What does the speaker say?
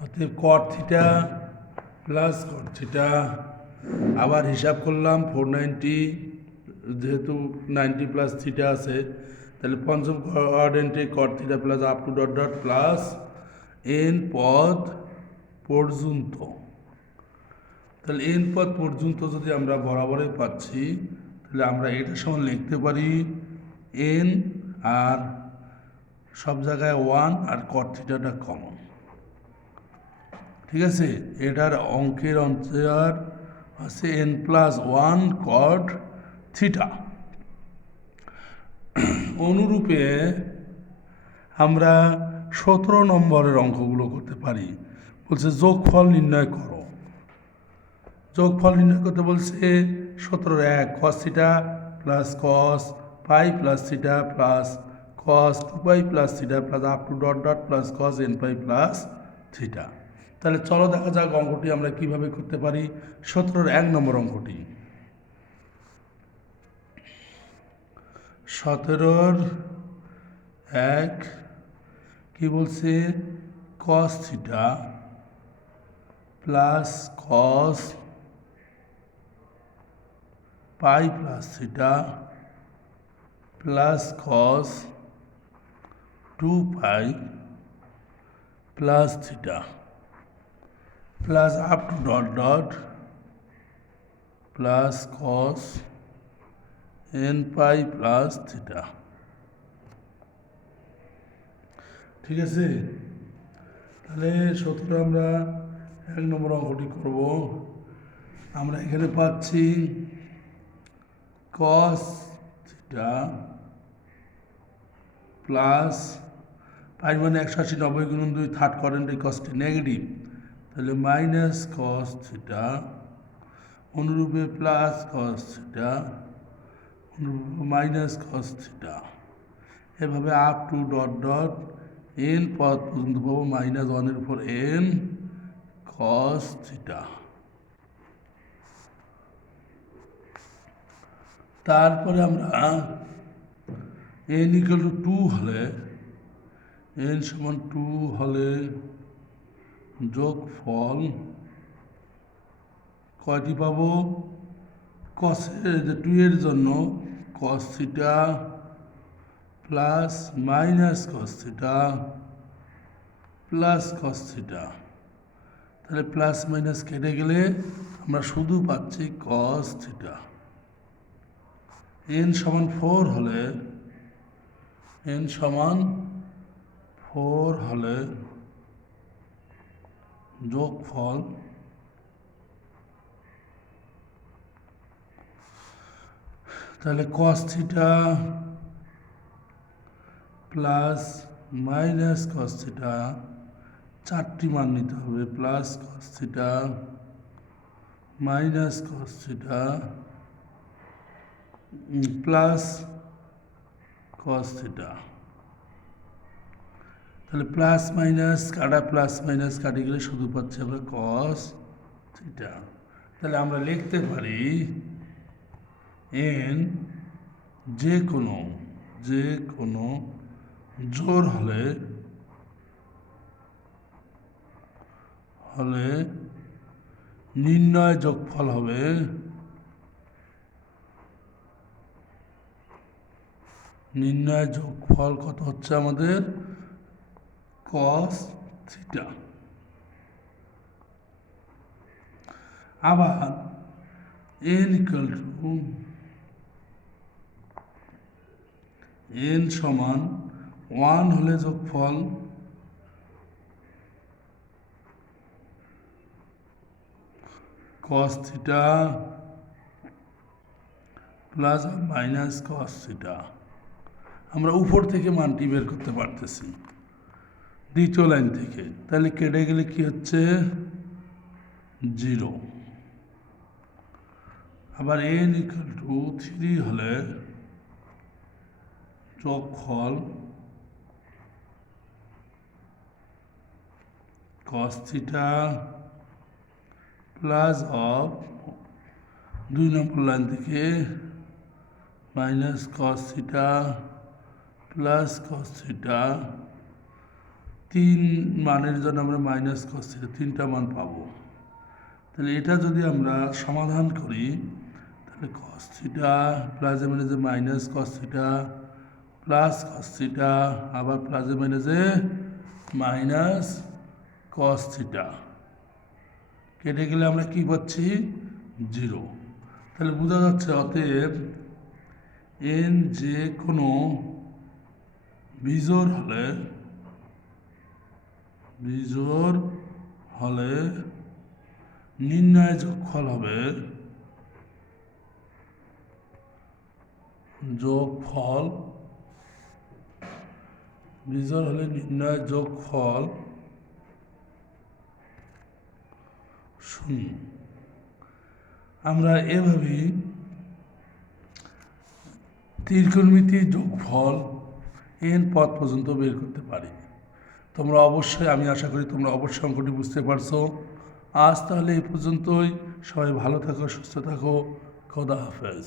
অতএব কট theta plus cot theta, আবার হিসাব করলাম 490, যেহেতু 90 প্লাস থিটা আছে, তাহলে পঞ্চম কোয়াড্রেন্টে cot theta plus up to dot dot plus n পদ পর্যন্ত। তাহলে এন পদ পর্যন্ত যদি আমরা বরাবরই পাচ্ছি, তাহলে আমরা এটা সমান লিখতে পারি এন, আর সব জায়গায় 1 আর কট থিটাটা কমন। ঠিক আছে, এটার অঙ্কের অঞ্চল আছে এন প্লাস 1 কট থিটা। অনুরূপে আমরা 17 নম্বরের অঙ্কগুলো করতে পারি। বলছে যোগফল নির্ণয় করো। যোগফল নির্ণয় করতে বলছে 17 1 কস theta plus cos pi plus theta plus cos 2 pi plus theta plus up to dot dot plus cos n pi plus theta. তাহলে চলো দেখা যাক অঙ্কটি আমরা কিভাবে করতে পারি। 17 1 নম্বর অঙ্কটি, 17 1 কি বলছে, কস theta plus cos pi plus theta plus cos 2 pi plus theta plus up to dot dot plus cos n pi plus theta. ঠিক আছে, তাহলে 17 আমরা 1 নম্বর অঙ্কটি করব। আমরা এখানে পাচ্ছি কস থিটা প্লাস পাই মানে 180 90 গুণন 2 থার্ড কোয়াড্রেন্টে কসটি নেগেটিভ, তাহলে মাইনাস কস থিটা অনুরূপে প্লাস কস থিটা অনুরূপে মাইনাস কস থিটা, এভাবে up to dot dot n পদ পর্যন্ত পাবো মাইনাস 1-এর উপর এন কস থিটা। তারপরে আমরা এন ইকুয়াল টু 2 হলে, এন সমান 2 হলে যোগফল কয়টি পাবো, কসের 2 এর জন্য কস theta plus minus cos theta plus cos theta. তাহলে প্লাস মাইনাস কেটে গেলে আমরা শুধু পাচ্ছি কস থিটা। এন সমান 4 হলে, এন সমান 4 হলে যোগফল তাহলে কস theta plus minus cos theta, 4টি মান নিতে হবে, plus cos theta minus cos theta plus cos theta. তাহলে প্লাস মাইনাস কাটা প্লাস মাইনাস কাটি গেলে শুধু পাচ্ছি আমরা কস থিটা। তাহলে আমরা লিখতে পারি এন যে কোনো জোর হলে নির্ণয় যোগফল হবে নির্ণয় যোগফল কত হচ্ছে আমাদের কস থিটা। আবার এন ইকুয়াল টু এন সমান 1 হলে যোগফল cos theta plus minus cos theta. আমরা উপর থেকে মানটি বের করতে পারতেছি দ্বিতীয় লাইন থেকে, তাহলে কেটে গেলে কি হচ্ছে 0। আবার এন ইকুয়াল টু 3 হলে যোগফল cos theta plus of 2 number line থেকে minus cos theta plus cos theta তিন মানের জন্য আমরা মাইনাস কস থিটা তিনটা মান পাবো। তাহলে এটা যদি আমরা সমাধান করি তাহলে কস থিটা প্লাসে মাইনাসে minus cos theta plus cos theta আবার প্লাসে মাইনাসে মাইনাস কস থিটা কেটে গেলে আমরা কি পাচ্ছি 0। তাহলে বোঝা যাচ্ছে অতএব এন যে কোনো বিজোড় হলে নির্ণয় যোগফল হবে বিজোড় হলে নির্ণয় যোগফল 0। আমরা এভাবেই ত্রিকোণমিতির যোগফল n পদ পর্যন্ত বের করতে পারি। তোমরা অবশ্যই, আমি আশা করি তোমরা অবশ্যই অঙ্কটি বুঝতে পারছো। আজ তাহলে এই পর্যন্তই। সবাই ভালো থাকো, সুস্থ থাকো। খোদা হাফেজ।